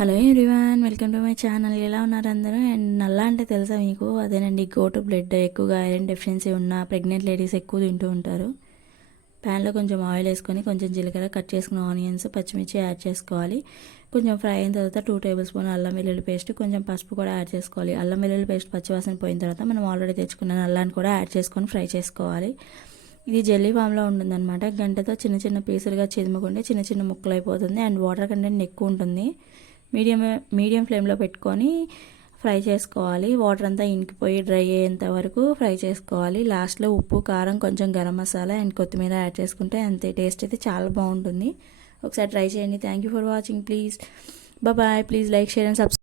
Hello everyone, welcome to my channel. ఎలా ఉన్నారు అందరూ? అండ్ నల్లా అంటే తెలుసా మీకు? అదేనండి, గోటు బ్లడ్. ఎక్కువగా ఐరన్ డెఫిషియన్సీ ఉన్న ప్రెగ్నెంట్ లేడీస్ ఎక్కువ తింటూ ఉంటారు. ప్యాన్లో కొంచెం ఆయిల్ వేసుకొని కొంచెం జీలకర్ర, కట్ చేసుకున్న ఆనియన్స్, పచ్చిమిర్చి యాడ్ చేసుకోవాలి. కొంచెం ఫ్రై అయిన తర్వాత 2 టేబుల్ స్పూన్ అల్లం వెల్లుల్లి పేస్ట్, కొంచెం పసుపు కూడా యాడ్ చేసుకోవాలి. అల్లం వెల్లుల్లి పేస్ట్ పచ్చివాసన పోయిన తర్వాత మనం ఆల్రెడీ తెచ్చుకున్న నల్లాన్ని కూడా యాడ్ చేసుకొని ఫ్రై చేసుకోవాలి. ఇది జెల్లీ ఫామ్లో ఉంటుందన్నమాట. గంటతో చిన్న చిన్న పీసులుగా చిదుముకుంటే చిన్న చిన్న ముక్కలు అయిపోతుంది. అండ్ వాటర్ కంటెంట్ ఎక్కువ ఉంటుంది. మీడియం ఫ్లేమ్లో పెట్టుకొని ఫ్రై చేసుకోవాలి. వాటర్ అంతా ఇంకిపోయి డ్రై అయ్యేంత వరకు ఫ్రై చేసుకోవాలి. లాస్ట్లో ఉప్పు, కారం, కొంచెం గరం మసాలా అండ్ కొత్తిమీర యాడ్ చేసుకుంటే అంతే. టేస్ట్ అయితే చాలా బాగుంటుంది. ఒకసారి ట్రై చేయండి. Thank you for watching. Please bye. Please like, share and subscribe.